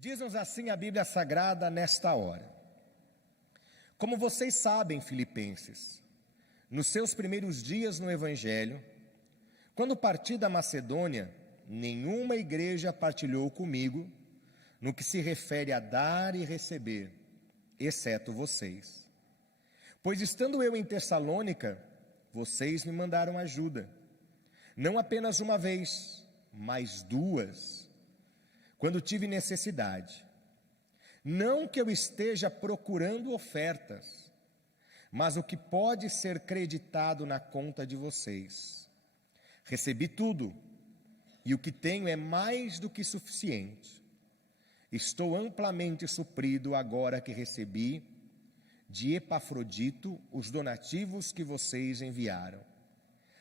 Diz-nos assim a Bíblia Sagrada nesta hora: como vocês sabem, filipenses, nos seus primeiros dias no Evangelho, quando parti da Macedônia, nenhuma igreja partilhou comigo no que se refere a dar e receber, exceto vocês. Pois estando eu em Tessalônica, vocês me mandaram ajuda, não apenas uma vez, mas duas, quando tive necessidade. Não que eu esteja procurando ofertas, mas o que pode ser creditado na conta de vocês. Recebi tudo, e o que tenho é mais do que suficiente. Estou amplamente suprido agora que recebi de Epafrodito os donativos que vocês enviaram.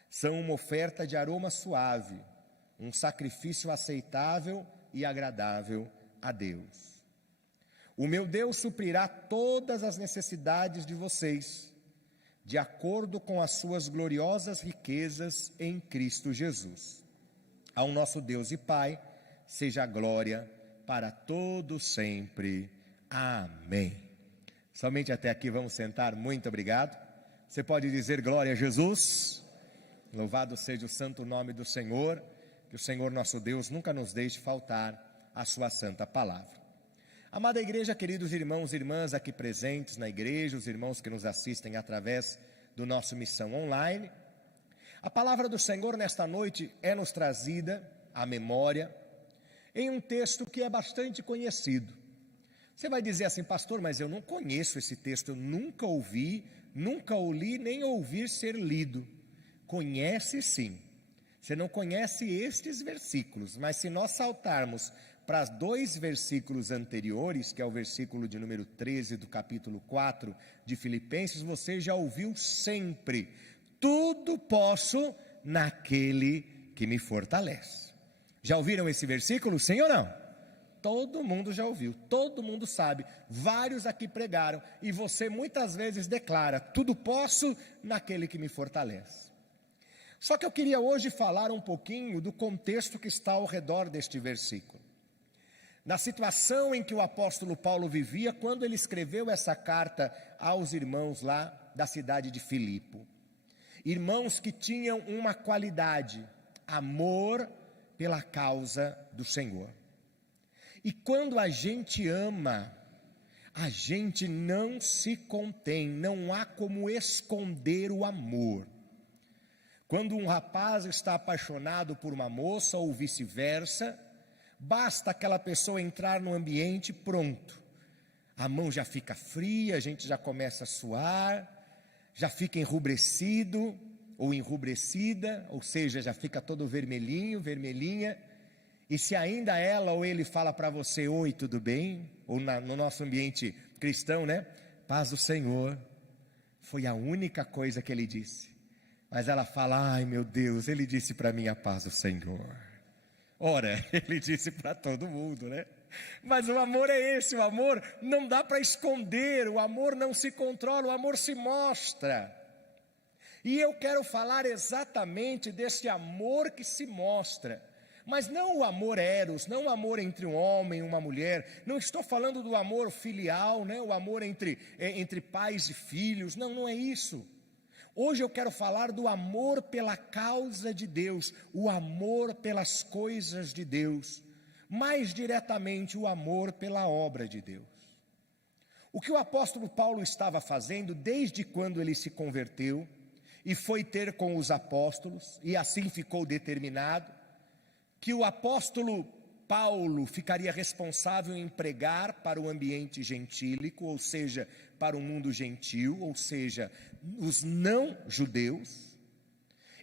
São uma oferta de aroma suave, um sacrifício aceitável e agradável a Deus. O meu Deus suprirá todas as necessidades de vocês, de acordo com as suas gloriosas riquezas em Cristo Jesus. Ao nosso Deus e Pai, seja a glória para todo sempre. Amém. Somente até aqui, vamos sentar. Muito obrigado. Você pode dizer glória a Jesus. Louvado seja o santo nome do Senhor. Que o Senhor nosso Deus nunca nos deixe faltar a sua santa palavra. Amada igreja, queridos irmãos e irmãs aqui presentes na igreja, os irmãos que nos assistem através do nosso Missão Online, a palavra do Senhor nesta noite é nos trazida à memória em um texto que é bastante conhecido. Você vai dizer assim: pastor, mas eu não conheço esse texto, eu nunca ouvi, nunca o li, nem ouvi ser lido. Conhece sim. Você não conhece estes versículos, mas se nós saltarmos para 2 versículos anteriores, que é o versículo de número 13 do capítulo 4 de Filipenses, você já ouviu sempre: tudo posso naquele que me fortalece. Já ouviram esse versículo, sim ou não? Todo mundo já ouviu, todo mundo sabe, vários aqui pregaram, e você muitas vezes declara: tudo posso naquele que me fortalece. Só que eu queria hoje falar um pouquinho do contexto que está ao redor deste versículo. Na situação em que o apóstolo Paulo vivia quando ele escreveu essa carta aos irmãos lá da cidade de Filipe. Irmãos que tinham uma qualidade: amor pela causa do Senhor. E quando a gente ama, a gente não se contém, não há como esconder o amor. Quando um rapaz está apaixonado por uma moça ou vice-versa, basta aquela pessoa entrar no ambiente, pronto. A mão já fica fria, a gente já começa a suar, já fica enrubrecido ou enrubrecida, ou seja, já fica todo vermelhinho, vermelhinha. E se ainda ela ou ele fala para você: oi, tudo bem? Ou no nosso ambiente cristão, né? Paz do Senhor. Foi a única coisa que ele disse. Mas ela fala: ai meu Deus, ele disse para mim a paz do Senhor. Ora, ele disse para todo mundo, né? Mas o amor é esse, o amor não dá para esconder, o amor não se controla, o amor se mostra. E eu quero falar exatamente desse amor que se mostra. Mas não o amor eros, não o amor entre um homem e uma mulher. Não estou falando do amor filial, né? O amor entre pais e filhos. Não, não é isso. Hoje eu quero falar do amor pela causa de Deus, o amor pelas coisas de Deus, mais diretamente o amor pela obra de Deus. O que o apóstolo Paulo estava fazendo desde quando ele se converteu e foi ter com os apóstolos, e assim ficou determinado, que o apóstolo Paulo ficaria responsável em pregar para o ambiente gentílico, ou seja, para o mundo gentil, ou seja, os não-judeus,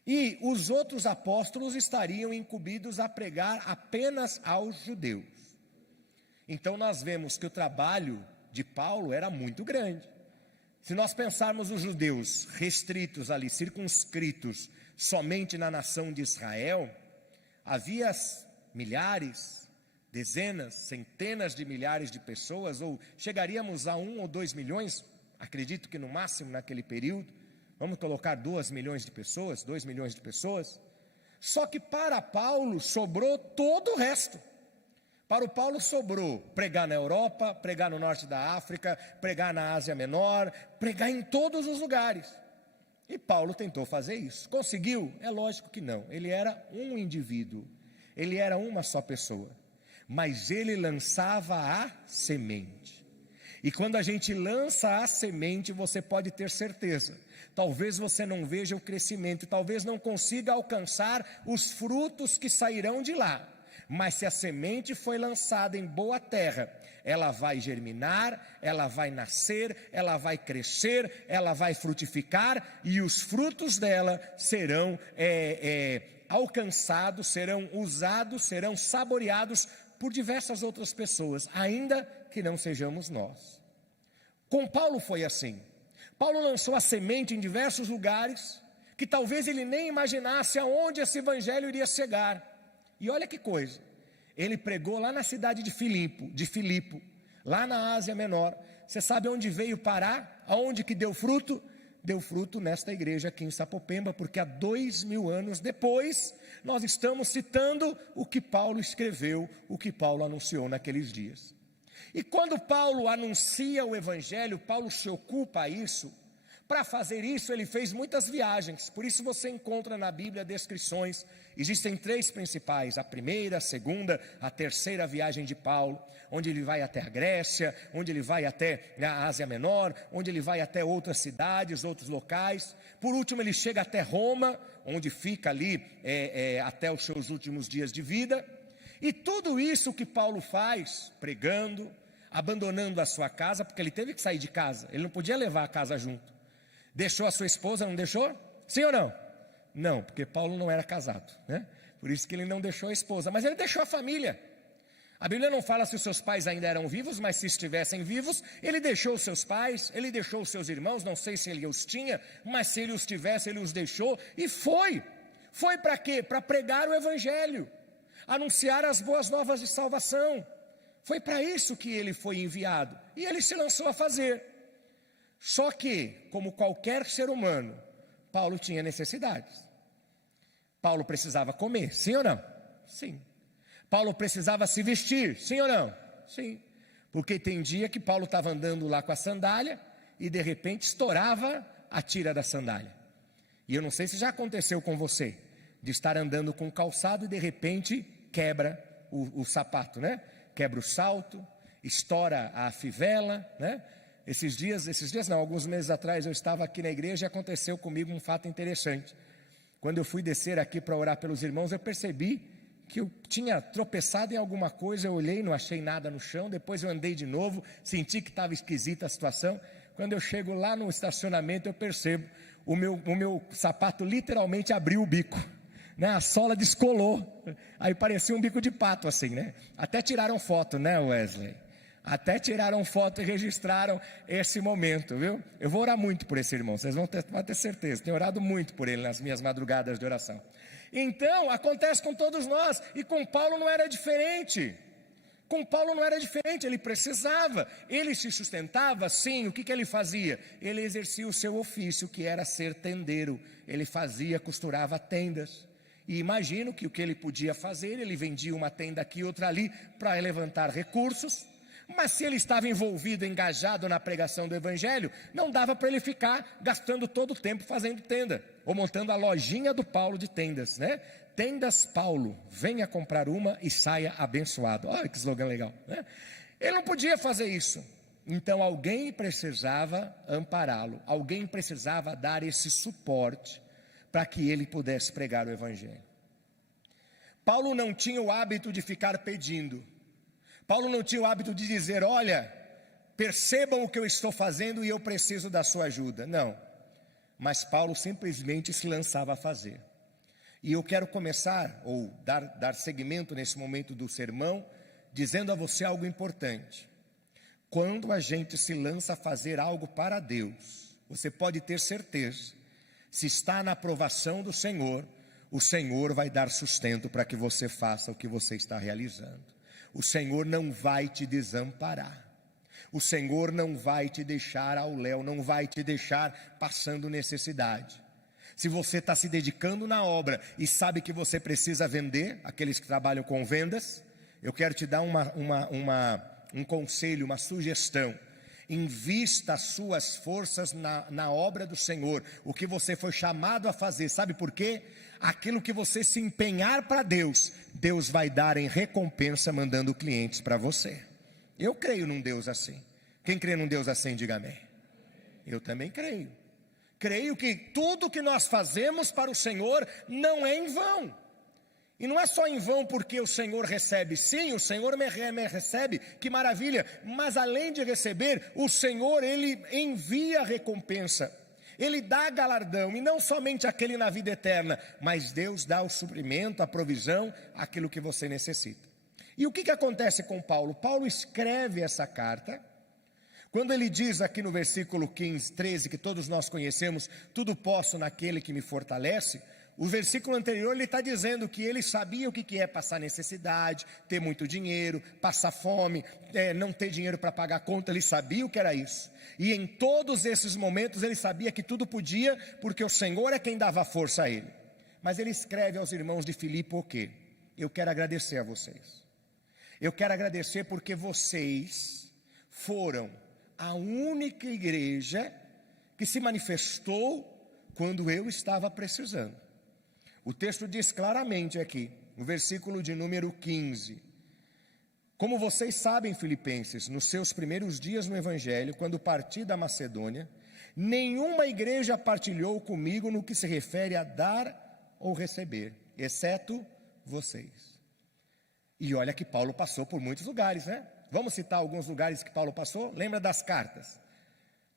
e os outros apóstolos estariam incumbidos a pregar apenas aos judeus. Então nós vemos que o trabalho de Paulo era muito grande. Se nós pensarmos os judeus restritos ali, circunscritos somente na nação de Israel, havia milhares, dezenas, centenas de milhares de pessoas, ou chegaríamos a 1 ou 2 milhões, acredito que no máximo naquele período, vamos colocar 2 milhões de pessoas, 2 milhões de pessoas. Só que para Paulo sobrou todo o resto. Para o Paulo sobrou pregar na Europa, pregar no norte da África, pregar na Ásia Menor, pregar em todos os lugares. E Paulo tentou fazer isso. Conseguiu? É lógico que não. Ele era um indivíduo, ele era uma só pessoa. Mas ele lançava a semente. E quando a gente lança a semente, você pode ter certeza. Talvez você não veja o crescimento, talvez não consiga alcançar os frutos que sairão de lá. Mas se a semente foi lançada em boa terra, ela vai germinar, ela vai nascer, ela vai crescer, ela vai frutificar, e os frutos dela serão alcançados, serão usados, serão saboreados por diversas outras pessoas, ainda que não sejamos nós. Com Paulo foi assim. Paulo lançou a semente em diversos lugares, que talvez ele nem imaginasse aonde esse evangelho iria chegar. E olha que coisa, ele pregou lá na cidade de Filipe, lá na Ásia Menor. Você sabe onde veio parar? Aonde que deu fruto? Deu fruto nesta igreja aqui em Sapopemba, porque há 2000 anos depois, nós estamos citando o que Paulo escreveu, o que Paulo anunciou naqueles dias. E quando Paulo anuncia o evangelho, Paulo se ocupa a isso. Para fazer isso, ele fez muitas viagens, por isso você encontra na Bíblia descrições. Existem 3 principais, a primeira, a segunda, a terceira viagem de Paulo, onde ele vai até a Grécia, onde ele vai até a Ásia Menor, onde ele vai até outras cidades, outros locais. Por último, ele chega até Roma, onde fica ali até os seus últimos dias de vida. E tudo isso que Paulo faz, pregando, abandonando a sua casa, porque ele teve que sair de casa, ele não podia levar a casa junto. Deixou a sua esposa, não deixou? Sim ou não? Não, porque Paulo não era casado, né? Por isso que ele não deixou a esposa, mas ele deixou a família. A Bíblia não fala se os seus pais ainda eram vivos, mas se estivessem vivos, ele deixou os seus pais, ele deixou os seus irmãos, não sei se ele os tinha, mas se ele os tivesse, ele os deixou, e foi. Foi para quê? Para pregar o evangelho, anunciar as boas novas de salvação. Foi para isso que ele foi enviado, e ele se lançou a fazer. Só que, como qualquer ser humano, Paulo tinha necessidades. Paulo precisava comer, sim ou não? Sim. Paulo precisava se vestir, sim ou não? Sim. Porque tem dia que Paulo estava andando lá com a sandália e de repente estourava a tira da sandália. E eu não sei se já aconteceu com você, de estar andando com calçado e de repente quebra o sapato, né? Quebra o salto, estoura a fivela, né? Alguns meses atrás eu estava aqui na igreja e aconteceu comigo um fato interessante. Quando eu fui descer aqui para orar pelos irmãos, eu percebi que eu tinha tropeçado em alguma coisa, eu olhei, não achei nada no chão, depois eu andei de novo, senti que estava esquisita a situação. Quando eu chego lá no estacionamento, eu percebo, o meu sapato literalmente abriu o bico, né? A sola descolou, aí parecia um bico de pato assim, né? Até tiraram foto, né, Wesley? Até tiraram foto e registraram esse momento, viu? Eu vou orar muito por esse irmão, vocês vão ter certeza. Tenho orado muito por ele nas minhas madrugadas de oração. Então, acontece com todos nós, e com Paulo não era diferente. Com Paulo não era diferente, ele precisava, ele se sustentava, sim. O que ele fazia? Ele exercia o seu ofício, que era ser tendeiro. Ele costurava tendas. E imagino que o que ele podia fazer, ele vendia uma tenda aqui, outra ali, para levantar recursos. Mas se ele estava envolvido, engajado na pregação do evangelho, não dava para ele ficar gastando todo o tempo fazendo tenda, ou montando a lojinha do Paulo de tendas, né? Tendas Paulo, venha comprar uma e saia abençoado. Olha que slogan legal, né? Ele não podia fazer isso. Então alguém precisava ampará-lo, alguém precisava dar esse suporte para que ele pudesse pregar o evangelho. Paulo não tinha o hábito de ficar pedindo. Paulo não tinha o hábito de dizer, olha, percebam o que eu estou fazendo e eu preciso da sua ajuda. Não, mas Paulo simplesmente se lançava a fazer. E eu quero começar, ou dar seguimento nesse momento do sermão, dizendo a você algo importante. Quando a gente se lança a fazer algo para Deus, você pode ter certeza, se está na aprovação do Senhor, o Senhor vai dar sustento para que você faça o que você está realizando. O Senhor não vai te desamparar. O Senhor não vai te deixar ao léu, não vai te deixar passando necessidade. Se você está se dedicando na obra e sabe que você precisa vender, aqueles que trabalham com vendas, eu quero te dar um conselho, uma sugestão. Invista as suas forças na obra do Senhor, o que você foi chamado a fazer. Sabe por quê? Aquilo que você se empenhar para Deus, Deus vai dar em recompensa mandando clientes para você. Eu creio num Deus assim. Quem crê num Deus assim, diga amém. Eu também creio. Creio que tudo que nós fazemos para o Senhor não é em vão. E não é só em vão porque o Senhor recebe. Sim, o Senhor me recebe, que maravilha. Mas além de receber, o Senhor, Ele envia a recompensa. Ele dá galardão, e não somente aquele na vida eterna, mas Deus dá o suprimento, a provisão, aquilo que você necessita. E o que acontece com Paulo? Paulo escreve essa carta, quando ele diz aqui no versículo 13, que todos nós conhecemos, tudo posso naquele que me fortalece. O versículo anterior ele está dizendo que ele sabia o que é passar necessidade, ter muito dinheiro, passar fome, não ter dinheiro para pagar a conta. Ele sabia o que era isso. E em todos esses momentos ele sabia que tudo podia, porque o Senhor é quem dava força a ele. Mas ele escreve aos irmãos de Filipe o quê? Eu quero agradecer a vocês. Eu quero agradecer porque vocês foram a única igreja que se manifestou quando eu estava precisando. O texto diz claramente aqui, no versículo de número 15. Como vocês sabem, filipenses, nos seus primeiros dias no Evangelho, quando parti da Macedônia, nenhuma igreja partilhou comigo no que se refere a dar ou receber, exceto vocês. E olha que Paulo passou por muitos lugares, né? Vamos citar alguns lugares que Paulo passou? Lembra das cartas?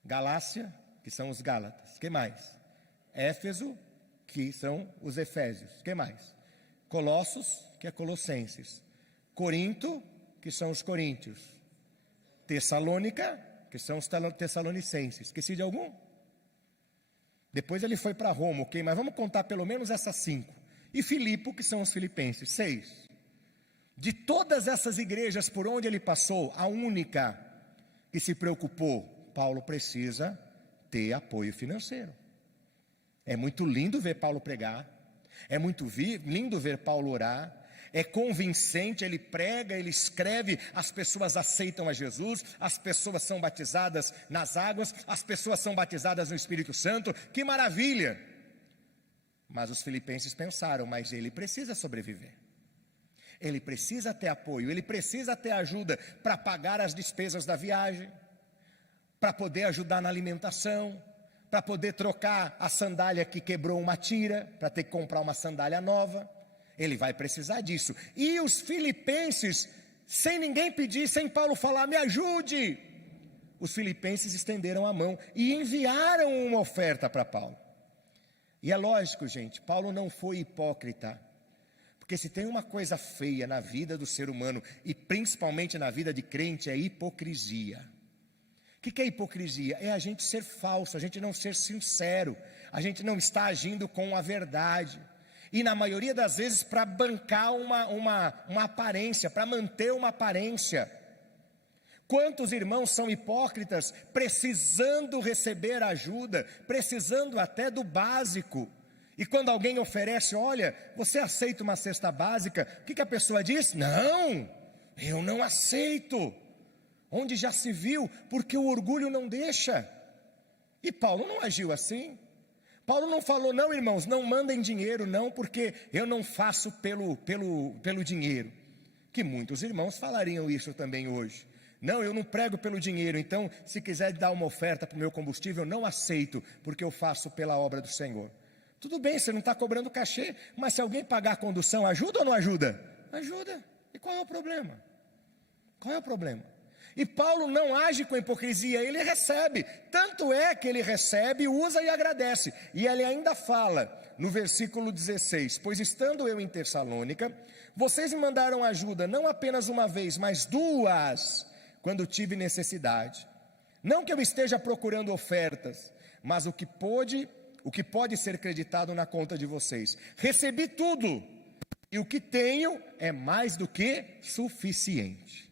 Galácia, que são os Gálatas. Que mais? Éfeso, que são os Efésios. Que mais? Colossos, que é Colossenses. Corinto, que são os Coríntios. Tessalônica, que são os Tessalonicenses. Esqueci de algum? Depois ele foi para Roma, ok? Mas vamos contar pelo menos essas 5. E Filipe, que são os Filipenses, 6. De todas essas igrejas por onde ele passou, a única que se preocupou, Paulo precisa ter apoio financeiro. É muito lindo ver Paulo pregar, é muito lindo ver Paulo orar, é convincente, ele prega, ele escreve, as pessoas aceitam a Jesus, as pessoas são batizadas nas águas, as pessoas são batizadas no Espírito Santo, que maravilha! Mas os filipenses pensaram, mas ele precisa sobreviver. Ele precisa ter apoio, ele precisa ter ajuda para pagar as despesas da viagem, para poder ajudar na alimentação, para poder trocar a sandália que quebrou uma tira, para ter que comprar uma sandália nova. Ele vai precisar disso. E os filipenses, sem ninguém pedir, sem Paulo falar, me ajude, os filipenses estenderam a mão e enviaram uma oferta para Paulo. E é lógico, gente, Paulo não foi hipócrita. Porque se tem uma coisa feia na vida do ser humano, e principalmente na vida de crente, é hipocrisia. O que é hipocrisia? É a gente ser falso, a gente não ser sincero, a gente não está agindo com a verdade. E na maioria das vezes para bancar uma aparência, para manter uma aparência. Quantos irmãos são hipócritas, precisando receber ajuda, precisando até do básico. E quando alguém oferece, olha, você aceita uma cesta básica? O que a pessoa diz? Não, eu não aceito. Onde já se viu? Porque o orgulho não deixa. E Paulo não agiu assim. Paulo não falou, não irmãos, não mandem dinheiro não, porque eu não faço pelo dinheiro. Que muitos irmãos falariam isso também hoje. Não, eu não prego pelo dinheiro, então se quiser dar uma oferta para o meu combustível, eu não aceito, porque eu faço pela obra do Senhor. Tudo bem, você não está cobrando cachê, mas se alguém pagar a condução, ajuda ou não ajuda? Ajuda. E qual é o problema? Qual é o problema? E Paulo não age com hipocrisia, ele recebe. Tanto é que ele recebe, usa e agradece. E ele ainda fala, no versículo 16, pois estando eu em Tessalônica, vocês me mandaram ajuda, não apenas uma vez, mas 2, quando tive necessidade. Não que eu esteja procurando ofertas, mas o que pode ser creditado na conta de vocês. Recebi tudo, e o que tenho é mais do que suficiente.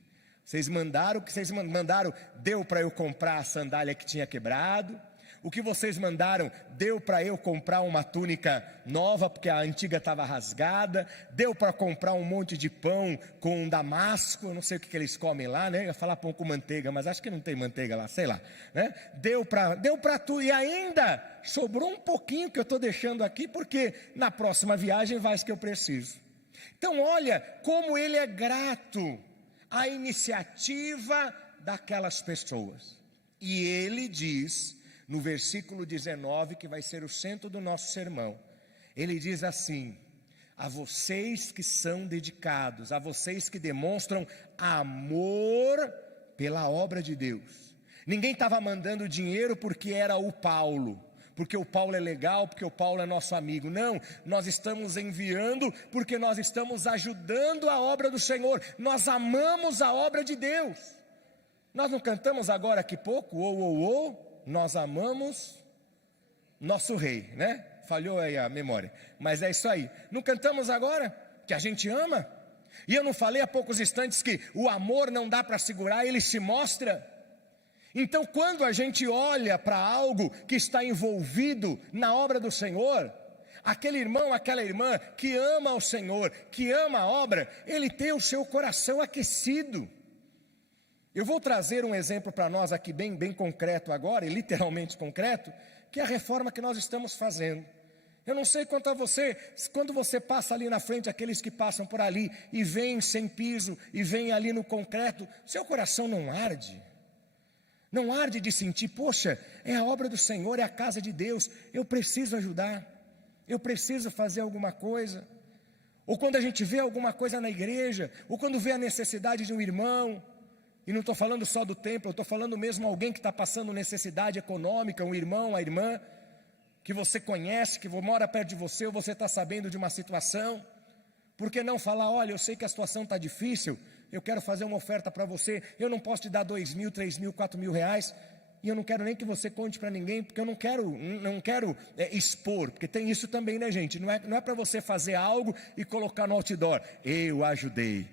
Vocês mandaram, deu para eu comprar a sandália que tinha quebrado. O que vocês mandaram deu para eu comprar uma túnica nova, porque a antiga estava rasgada. Deu para comprar um monte de pão com damasco. Eu não sei o que eles comem lá, né? Eu ia falar pão com manteiga, mas acho que não tem manteiga lá, sei lá, né? Deu para tu, e ainda sobrou um pouquinho que eu estou deixando aqui, porque na próxima viagem vai o que eu preciso. Então olha como ele é grato à iniciativa daquelas pessoas. E ele diz, no versículo 19, que vai ser o centro do nosso sermão, ele diz assim: a vocês que são dedicados, a vocês que demonstram amor pela obra de Deus. Ninguém estava mandando dinheiro porque era o Paulo, porque o Paulo é legal, porque o Paulo é nosso amigo. Não, nós estamos enviando porque nós estamos ajudando a obra do Senhor. Nós amamos a obra de Deus. Nós não cantamos agora aqui pouco, nós amamos nosso rei, né? Falhou aí a memória, mas é isso aí. Não cantamos agora que a gente ama? E eu não falei há poucos instantes que o amor não dá para segurar, ele se mostra. Então quando a gente olha para algo que está envolvido na obra do Senhor, aquele irmão, aquela irmã que ama o Senhor, que ama a obra, ele tem o seu coração aquecido. Eu vou trazer um exemplo para nós aqui bem concreto agora, e literalmente concreto, que é a reforma que nós estamos fazendo. Eu não sei quanto a você, quando você passa ali na frente, aqueles que passam por ali, e vêm sem piso, e vêm ali no concreto, seu coração não arde? Não arde de sentir, poxa, é a obra do Senhor, é a casa de Deus, eu preciso ajudar, eu preciso fazer alguma coisa. Ou quando a gente vê alguma coisa na igreja, ou quando vê a necessidade de um irmão, e não estou falando só do templo, eu estou falando mesmo alguém que está passando necessidade econômica, um irmão, a irmã, que você conhece, que mora perto de você, ou você está sabendo de uma situação. Por que não falar, olha, eu sei que a situação está difícil, eu quero fazer uma oferta para você, eu não posso te dar 2 mil, 3 mil, 4 mil reais, e eu não quero nem que você conte para ninguém, porque eu não quero expor, porque tem isso também, né, gente? Não é para você fazer algo e colocar no outdoor, eu ajudei,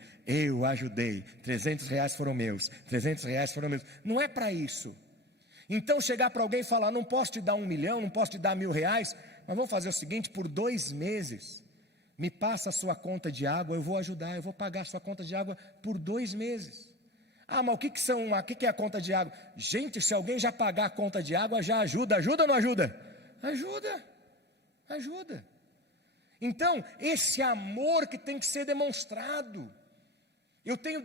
300 reais foram meus, 300 reais foram meus. Não é para isso. Então chegar para alguém e falar, não posso te dar 1 milhão, não posso te dar 1.000 reais, mas vamos fazer o seguinte, por 2 meses, me passa a sua conta de água, eu vou ajudar, eu vou pagar a sua conta de água por 2 meses. Ah, mas o que é a conta de água? Gente, se alguém já pagar a conta de água, já ajuda ou não ajuda? Ajuda. Então, esse amor que tem que ser demonstrado. Eu tenho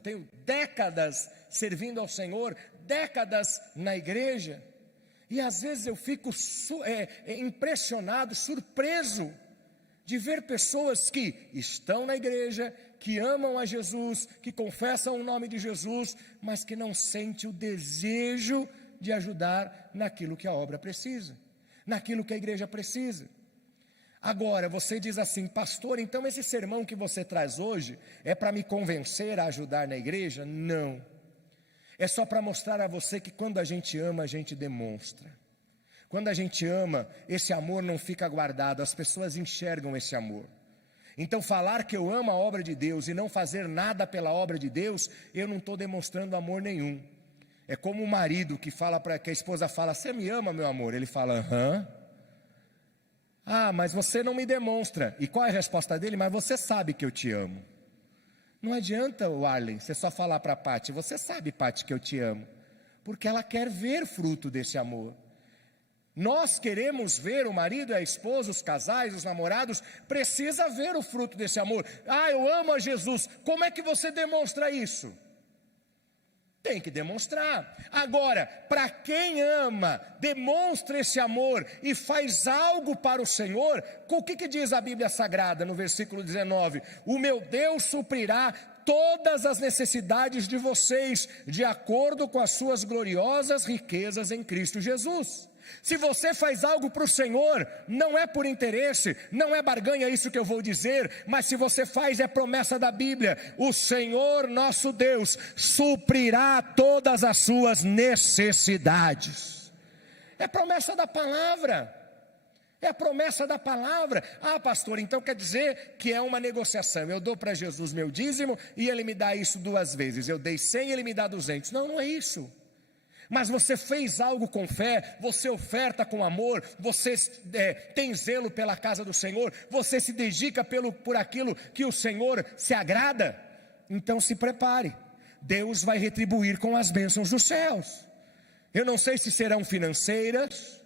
tenho décadas servindo ao Senhor, décadas na igreja, e às vezes eu fico impressionado, surpreso, de ver pessoas que estão na igreja, que amam a Jesus, que confessam o nome de Jesus, mas que não sentem o desejo de ajudar naquilo que a obra precisa, naquilo que a igreja precisa. Agora, você diz assim, pastor, então esse sermão que você traz hoje é para me convencer a ajudar na igreja? Não. É só para mostrar a você que quando a gente ama, a gente demonstra. Quando a gente ama, esse amor não fica guardado, as pessoas enxergam esse amor. Então falar que eu amo a obra de Deus e não fazer nada pela obra de Deus, eu não estou demonstrando amor nenhum. É como o marido que a esposa fala, você me ama, meu amor? Ele fala, aham. Ah, mas você não me demonstra. E qual é a resposta dele? Mas você sabe que eu te amo. Não adianta, Arlen, você só falar para a Pati, você sabe, Pati, que eu te amo. Porque ela quer ver fruto desse amor. Nós queremos ver o marido e a esposa, os casais, os namorados, precisa ver o fruto desse amor. Ah, eu amo a Jesus. Como é que você demonstra isso? Tem que demonstrar. Agora, para quem ama, demonstra esse amor e faz algo para o Senhor, o que diz a Bíblia Sagrada no versículo 19? O meu Deus suprirá todas as necessidades de vocês, de acordo com as suas gloriosas riquezas em Cristo Jesus. Se você faz algo para o Senhor, não é por interesse, não é barganha isso que eu vou dizer, mas se você faz, é promessa da Bíblia, o Senhor nosso Deus suprirá todas as suas necessidades. É promessa da palavra, é a promessa da palavra. Ah, pastor, então quer dizer que é uma negociação, eu dou para Jesus meu dízimo e ele me dá isso 2 vezes, eu dei 100 e ele me dá 200, não é isso. mas você fez algo com fé, você oferta com amor, você tem zelo pela casa do Senhor, você se dedica por aquilo que o Senhor se agrada, então se prepare, Deus vai retribuir com as bênçãos dos céus. Eu não sei se serão financeiras,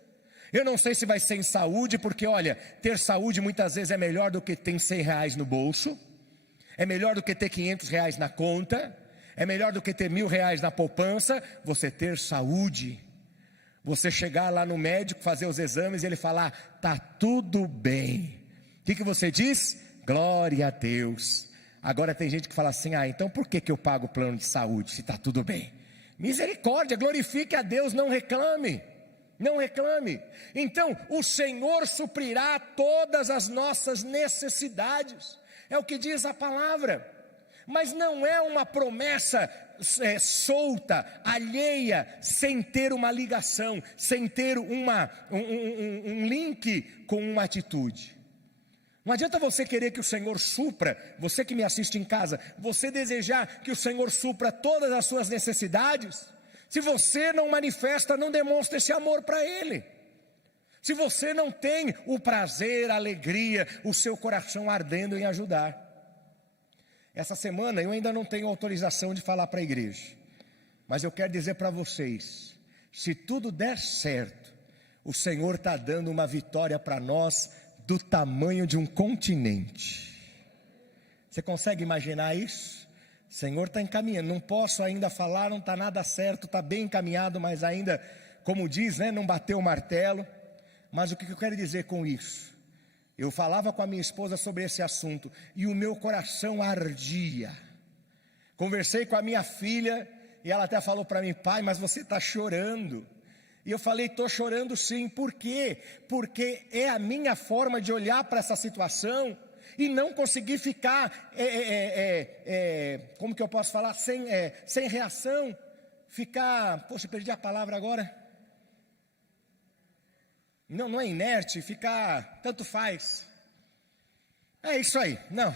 eu não sei se vai ser em saúde, porque olha, ter saúde muitas vezes é melhor do que ter R$100 no bolso, é melhor do que ter R$500 na conta, é melhor do que ter R$1.000 na poupança, você ter saúde, você chegar lá no médico, fazer os exames e ele falar, está tudo bem, o que você diz? Glória a Deus. Agora tem gente que fala assim, então por que eu pago o plano de saúde se está tudo bem? Misericórdia, glorifique a Deus, não reclame, não reclame. Então o Senhor suprirá todas as nossas necessidades, é o que diz a palavra, mas não é uma promessa solta, alheia, sem ter uma ligação, sem ter um link com uma atitude. Não adianta você querer que o Senhor supra, você que me assiste em casa, você desejar que o Senhor supra todas as suas necessidades, se você não manifesta, não demonstra esse amor para Ele, se você não tem o prazer, a alegria, o seu coração ardendo em ajudar. Essa semana eu ainda não tenho autorização de falar para a igreja, mas eu quero dizer para vocês, se tudo der certo, o Senhor está dando uma vitória para nós, do tamanho de um continente. Você consegue imaginar isso? O Senhor está encaminhando, não posso ainda falar, não está nada certo, está bem encaminhado, mas ainda, como diz, não bateu o martelo. Mas o que eu quero dizer com isso? Eu falava com a minha esposa sobre esse assunto, e o meu coração ardia. Conversei com a minha filha, e ela até falou para mim, pai, mas você está chorando. E eu falei, estou chorando sim, por quê? Porque é a minha forma de olhar para essa situação e não conseguir ficar, como que eu posso falar, sem reação, ficar, poxa, perdi a palavra agora, não é inerte, ficar, tanto faz, é isso aí, não,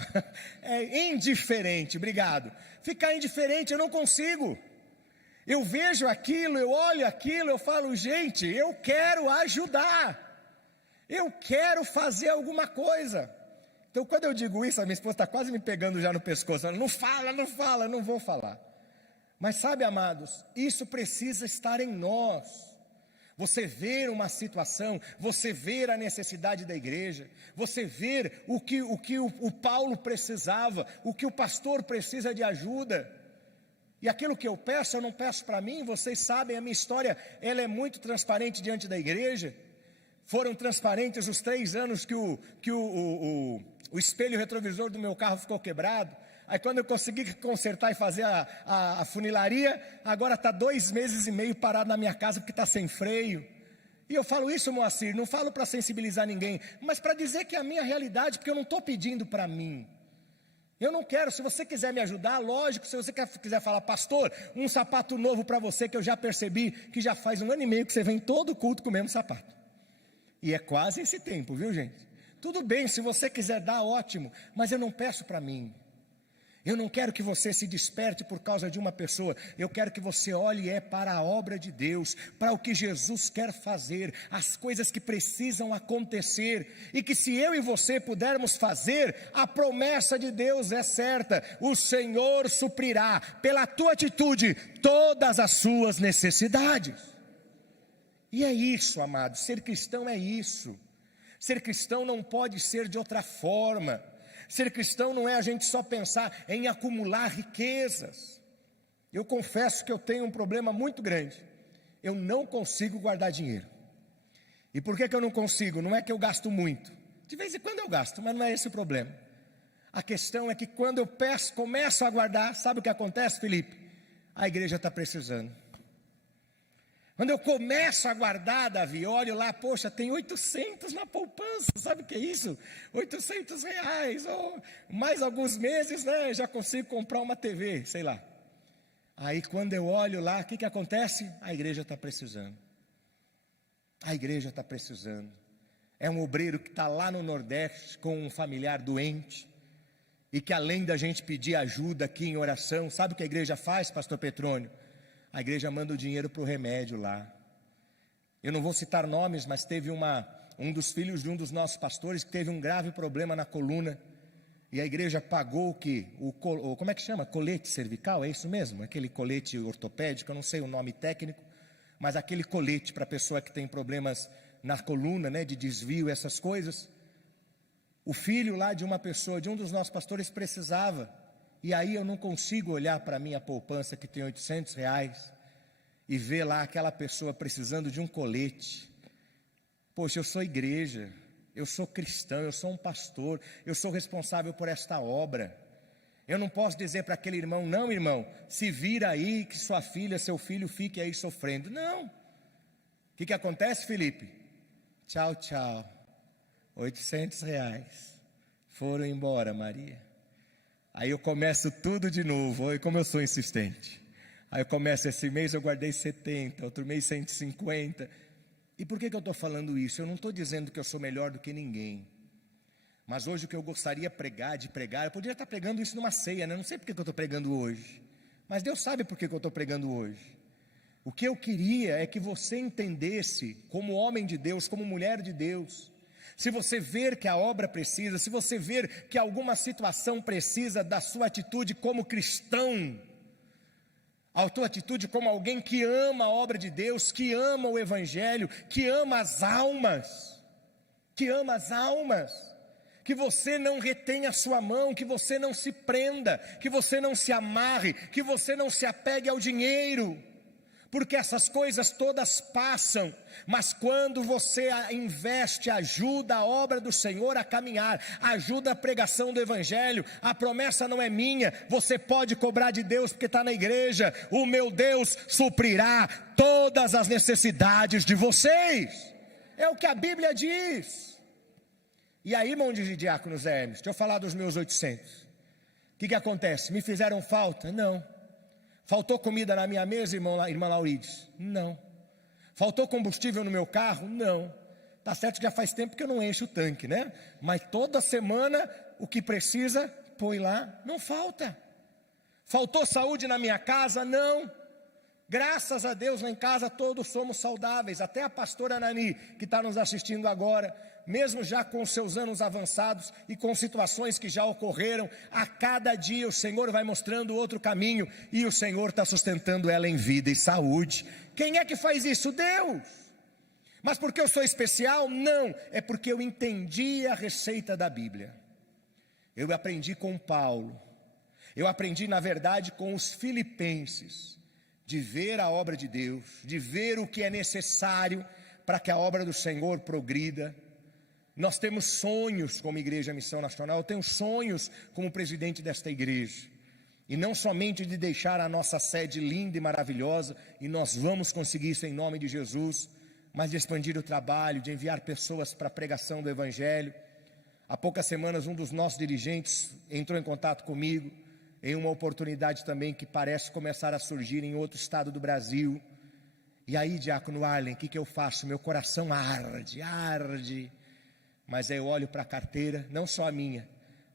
é indiferente, obrigado, ficar indiferente eu não consigo. Eu vejo aquilo, eu olho aquilo, eu falo, gente, eu quero ajudar, eu quero fazer alguma coisa. Então quando eu digo isso, a minha esposa está quase me pegando já no pescoço, ela, não fala, não vou falar. Mas sabe, amados, isso precisa estar em nós. Você ver uma situação, você ver a necessidade da igreja, você ver o que o Paulo precisava, o que o pastor precisa de ajuda. E aquilo que eu peço, eu não peço para mim, vocês sabem, a minha história, ela é muito transparente diante da igreja. Foram transparentes os 3 anos que o espelho retrovisor do meu carro ficou quebrado. Aí quando eu consegui consertar e fazer a funilaria, agora está 2 meses e meio parado na minha casa porque está sem freio. E eu falo isso, Moacir, não falo para sensibilizar ninguém, mas para dizer que é a minha realidade, porque eu não estou pedindo para mim. Eu não quero, se você quiser me ajudar, lógico, se você quiser falar, pastor, um sapato novo para você, que eu já percebi que já faz 1 ano e meio que você vem todo culto com o mesmo sapato. E é quase esse tempo, viu gente? Tudo bem, se você quiser dar, ótimo, mas eu não peço para mim. Eu não quero que você se desperte por causa de uma pessoa, eu quero que você olhe para a obra de Deus, para o que Jesus quer fazer, as coisas que precisam acontecer, e que se eu e você pudermos fazer, a promessa de Deus é certa, o Senhor suprirá, pela tua atitude, todas as suas necessidades. E é isso, amados, ser cristão é isso, ser cristão não pode ser de outra forma. Ser cristão não é a gente só pensar em acumular riquezas. Eu confesso que eu tenho um problema muito grande. Eu não consigo guardar dinheiro. E por que eu não consigo? Não é que eu gasto muito. De vez em quando eu gasto, mas não é esse o problema. A questão é que quando eu começo a guardar, sabe o que acontece, Felipe? A igreja está precisando. Quando eu começo a guardar, Davi, olho lá, poxa, tem 800 na poupança, sabe o que é isso? R$800, ou mais alguns meses, já consigo comprar uma TV, sei lá. Aí quando eu olho lá, o que acontece? A igreja está precisando. A igreja está precisando. É um obreiro que está lá no Nordeste com um familiar doente, e que além da gente pedir ajuda aqui em oração, sabe o que a igreja faz, pastor Petrônio? a igreja manda o dinheiro para o remédio lá. Eu não vou citar nomes, mas teve um dos filhos de um dos nossos pastores que teve um grave problema na coluna, e a igreja pagou o quê? Como é que chama? Colete cervical, é isso mesmo? Aquele colete ortopédico, eu não sei o nome técnico, mas aquele colete para a pessoa que tem problemas na coluna, né, de desvio, essas coisas. O filho lá de uma pessoa, de um dos nossos pastores precisava, e aí eu não consigo olhar para a minha poupança que tem R$800 e ver lá aquela pessoa precisando de um colete. Poxa, eu sou igreja, eu sou cristão, eu sou um pastor, eu sou responsável por esta obra. Eu não posso dizer para aquele irmão, não irmão, se vira aí que sua filha, seu filho fique aí sofrendo. Não. O que acontece, Felipe? Tchau, tchau. R$800. Foram embora, Maria. Aí eu começo tudo de novo. Oi, como eu sou insistente. Aí eu começo, esse mês eu guardei 70, outro mês 150. E por que eu estou falando isso? Eu não estou dizendo que eu sou melhor do que ninguém. Mas hoje o que eu gostaria de pregar, eu poderia estar pregando isso numa ceia, né? Não sei por que eu estou pregando hoje. Mas Deus sabe por que eu estou pregando hoje. O que eu queria é que você entendesse, como homem de Deus, como mulher de Deus, se você ver que a obra precisa, se você ver que alguma situação precisa da sua atitude como cristão, a tua atitude como alguém que ama a obra de Deus, que ama o Evangelho, que ama as almas, que você não retenha a sua mão, que você não se prenda, que você não se amarre, que você não se apegue ao dinheiro, porque essas coisas todas passam, mas quando você investe, ajuda a obra do Senhor a caminhar, ajuda a pregação do Evangelho, a promessa não é minha, você pode cobrar de Deus porque está na igreja, o meu Deus suprirá todas as necessidades de vocês, é o que a Bíblia diz. E aí, irmão de Diáconos Hermes, deixa eu falar dos meus 800, o que acontece? Me fizeram falta? Não. Faltou comida na minha mesa, irmã Laurides? Não. Faltou combustível no meu carro? Não. Tá certo que já faz tempo que eu não encho o tanque, né? Mas toda semana o que precisa, põe lá, não falta. Faltou saúde na minha casa? Não. Graças a Deus lá em casa todos somos saudáveis, até a pastora Nani que está nos assistindo agora, mesmo já com seus anos avançados e com situações que já ocorreram, a cada dia o Senhor vai mostrando outro caminho e o Senhor está sustentando ela em vida e saúde. Quem é que faz isso? Deus. Mas porque eu sou especial? Não, é porque eu entendi a receita da Bíblia. Eu aprendi com Paulo, eu aprendi na verdade com os filipenses, de ver a obra de Deus, de ver o que é necessário para que a obra do Senhor progrida. Nós temos sonhos como Igreja Missão Nacional, eu tenho sonhos como presidente desta igreja, e não somente de deixar a nossa sede linda e maravilhosa, e nós vamos conseguir isso em nome de Jesus, mas de expandir o trabalho, de enviar pessoas para a pregação do Evangelho. Há poucas semanas um dos nossos dirigentes entrou em contato comigo, em uma oportunidade também que parece começar a surgir em outro estado do Brasil. E aí, diácono Arlen, o que eu faço? Meu coração arde. Mas aí eu olho para a carteira, não só a minha,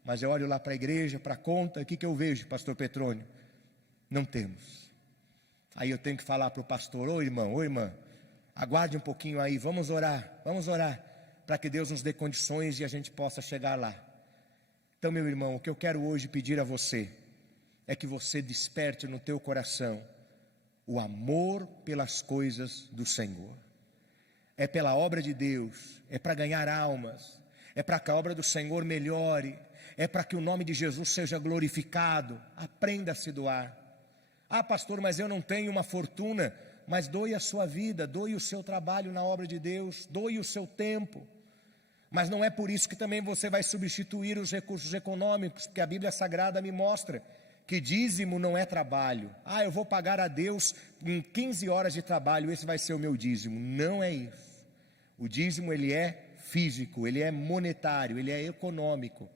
mas eu olho lá para a igreja, para a conta, o que eu vejo, pastor Petrônio? Não temos. Aí eu tenho que falar para o pastor, ô irmã, aguarde um pouquinho aí, vamos orar, para que Deus nos dê condições e a gente possa chegar lá. Então, meu irmão, o que eu quero hoje pedir a você, é que você desperte no teu coração o amor pelas coisas do Senhor. É pela obra de Deus, é para ganhar almas, é para que a obra do Senhor melhore, é para que o nome de Jesus seja glorificado. Aprenda a se doar. Ah, pastor, mas eu não tenho uma fortuna. Mas doe a sua vida, doe o seu trabalho na obra de Deus, doe o seu tempo. Mas não é por isso que também você vai substituir os recursos econômicos, porque a Bíblia Sagrada me mostra que dízimo não é trabalho. Ah, eu vou pagar a Deus em 15 horas de trabalho, esse vai ser o meu dízimo. Não é isso. O dízimo, ele é físico, ele é monetário, ele é econômico.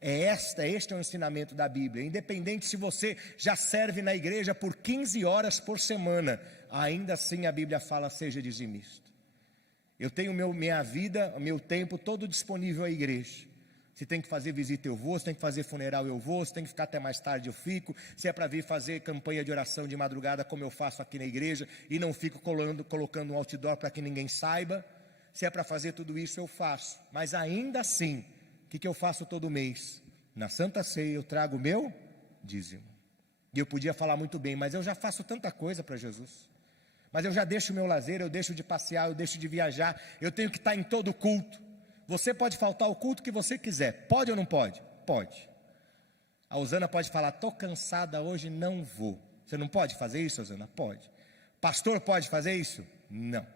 Este é o ensinamento da Bíblia. Independente se você já serve na igreja por 15 horas por semana, ainda assim a Bíblia fala, seja dizimista. Eu tenho minha vida, meu tempo todo disponível à igreja. Se tem que fazer visita, eu vou. Se tem que fazer funeral, eu vou. Se tem que ficar até mais tarde, eu fico. Se é para vir fazer campanha de oração de madrugada, como eu faço aqui na igreja, e não fico colocando um outdoor para que ninguém saiba. Se é para fazer tudo isso, eu faço. Mas ainda assim, o que eu faço todo mês? Na Santa Ceia eu trago o meu dízimo. E eu podia falar muito bem, mas eu já faço tanta coisa para Jesus. Mas eu já deixo o meu lazer, eu deixo de passear, eu deixo de viajar. Eu tenho que estar em todo culto. Você pode faltar o culto que você quiser. Pode ou não pode? Pode. A Osana pode falar, estou cansada hoje, não vou. Você não pode fazer isso, Osana? Pode. Pastor pode fazer isso? Não.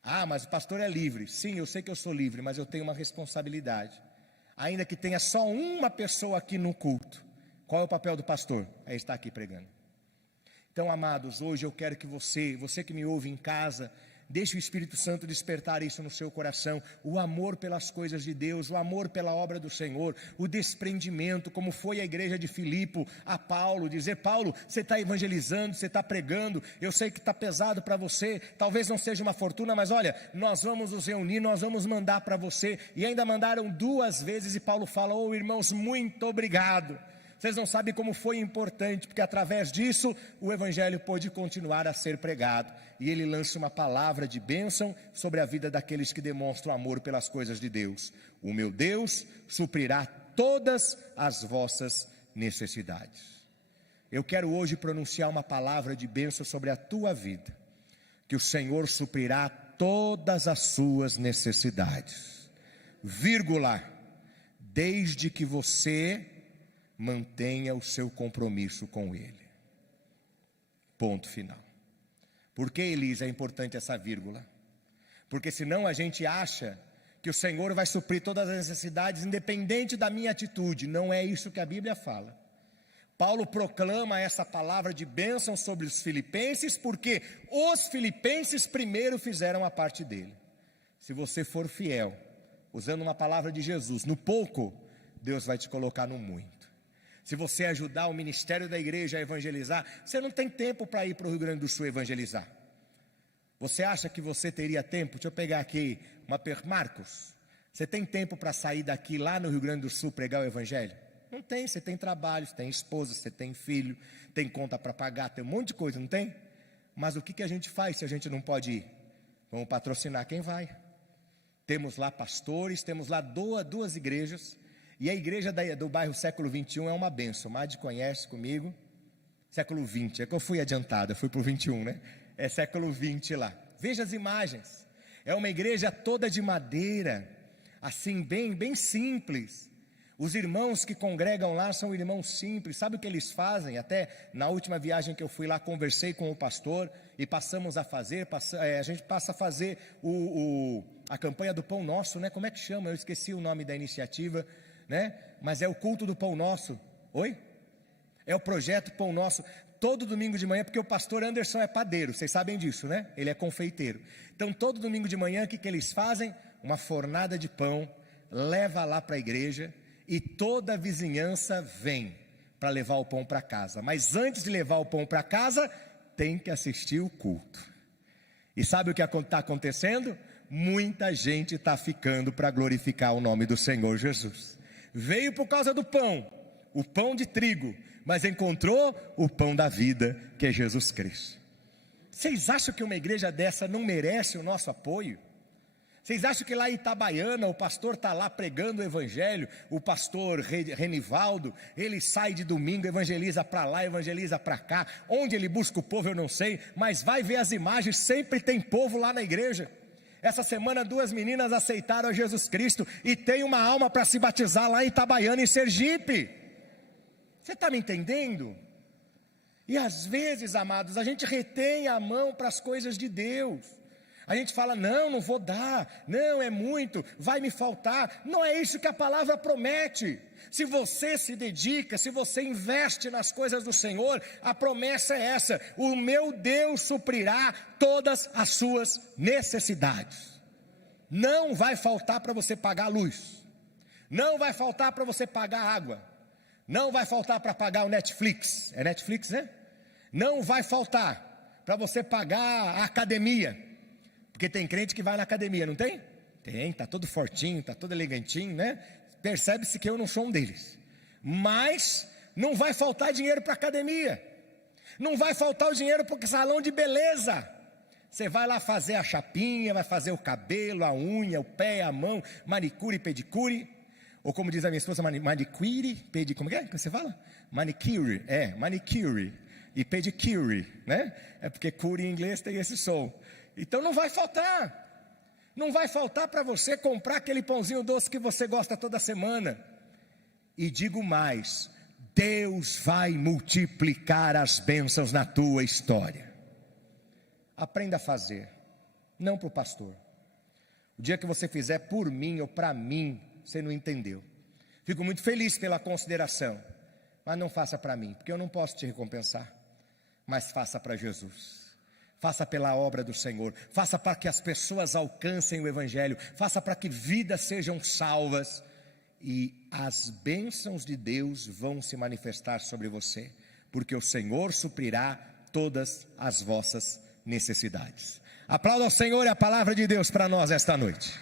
Ah, mas o pastor é livre. Sim, eu sei que eu sou livre, mas eu tenho uma responsabilidade. Ainda que tenha só uma pessoa aqui no culto. Qual é o papel do pastor? É estar aqui pregando. Então, amados, hoje eu quero que você que me ouve em casa, deixe o Espírito Santo despertar isso no seu coração, o amor pelas coisas de Deus, o amor pela obra do Senhor, o desprendimento, como foi a igreja de Filipe, a Paulo, dizer, Paulo, você está evangelizando, você está pregando, eu sei que está pesado para você, talvez não seja uma fortuna, mas olha, nós vamos nos reunir, nós vamos mandar para você, e ainda mandaram 2 vezes, e Paulo fala, irmãos, muito obrigado. Vocês não sabem como foi importante, porque através disso o Evangelho pôde continuar a ser pregado. E ele lança uma palavra de bênção sobre a vida daqueles que demonstram amor pelas coisas de Deus. O meu Deus suprirá todas as vossas necessidades. Eu quero hoje pronunciar uma palavra de bênção sobre a tua vida. Que o Senhor suprirá todas as suas necessidades. Vírgula. Desde que você mantenha o seu compromisso com Ele. Ponto final. Por que, Elisa, é importante essa vírgula? Porque senão a gente acha que o Senhor vai suprir todas as necessidades, independente da minha atitude. Não é isso que a Bíblia fala. Paulo proclama essa palavra de bênção sobre os filipenses, porque os filipenses primeiro fizeram a parte dele. Se você for fiel, usando uma palavra de Jesus, no pouco, Deus vai te colocar no muito. Se você ajudar o ministério da igreja a evangelizar, você não tem tempo para ir para o Rio Grande do Sul evangelizar. Você acha que você teria tempo? Deixa eu pegar aqui Marcos. Você tem tempo para sair daqui lá no Rio Grande do Sul pregar o evangelho? Não tem, você tem trabalho, você tem esposa, você tem filho, tem conta para pagar, tem um monte de coisa, não tem? Mas o que a gente faz se a gente não pode ir? Vamos patrocinar quem vai. Temos lá pastores, temos lá 2 igrejas. E a igreja do bairro século 21 é uma bênção. Madi conhece comigo. Século 20, é que eu fui adiantado, eu fui para o 21, né? É século 20 lá. Veja as imagens. É uma igreja toda de madeira, assim, bem simples. Os irmãos que congregam lá são irmãos simples. Sabe o que eles fazem? Até na última viagem que eu fui lá, conversei com o pastor e passamos a fazer, a gente passa a fazer a campanha do Pão Nosso, né? Como é que chama? Eu esqueci o nome da iniciativa, né? Mas é o culto do Pão Nosso. Oi? É o projeto Pão Nosso, todo domingo de manhã, porque o pastor Anderson é padeiro, vocês sabem disso, né? Ele é confeiteiro. Então todo domingo de manhã, o que eles fazem? Uma fornada de pão, leva lá para a igreja, e toda a vizinhança vem para levar o pão para casa. Mas antes de levar o pão para casa, tem que assistir o culto. E sabe o que está acontecendo? Muita gente está ficando para glorificar o nome do Senhor Jesus. Veio por causa do pão, o pão de trigo, mas encontrou o pão da vida, que é Jesus Cristo. Vocês acham que uma igreja dessa não merece o nosso apoio? Vocês acham que lá em Itabaiana o pastor está lá pregando o evangelho, o pastor Renivaldo, ele sai de domingo, evangeliza para lá, evangeliza para cá, onde ele busca o povo eu não sei, mas vai ver as imagens, sempre tem povo lá na igreja. Essa semana 2 meninas aceitaram a Jesus Cristo e tem uma alma para se batizar lá em Itabaiana, em Sergipe. Você está me entendendo? E às vezes, amados, a gente retém a mão para as coisas de Deus. A gente fala, não vou dar, não é muito, vai me faltar. Não é isso que a palavra promete. Se você se dedica, se você investe nas coisas do Senhor, a promessa é essa: o meu Deus suprirá todas as suas necessidades. Não vai faltar para você pagar a luz, não vai faltar para você pagar a água, não vai faltar para pagar o Netflix, é Netflix, né? Não vai faltar para você pagar a academia. Porque tem crente que vai na academia, não tem? Tem, está todo fortinho, está todo elegantinho, né? Percebe-se que eu não sou um deles. Mas não vai faltar dinheiro para academia. Não vai faltar o dinheiro para o salão de beleza. Você vai lá fazer a chapinha, vai fazer o cabelo, a unha, o pé, a mão, manicure e pedicure. Ou como diz a minha esposa, manicure, pedicure, como é que você fala? Manicure, manicure e pedicure, né? É porque cure em inglês tem esse som. Então não vai faltar. Não vai faltar para você comprar aquele pãozinho doce que você gosta toda semana. E digo mais, Deus vai multiplicar as bênçãos na tua história. Aprenda a fazer, não para o pastor. O dia que você fizer por mim ou para mim, você não entendeu. Fico muito feliz pela consideração, mas não faça para mim, porque eu não posso te recompensar. Mas faça para Jesus. Faça pela obra do Senhor. Faça para que as pessoas alcancem o Evangelho. Faça para que vidas sejam salvas. E as bênçãos de Deus vão se manifestar sobre você, porque o Senhor suprirá todas as vossas necessidades. Aplauda ao Senhor e a palavra de Deus para nós esta noite.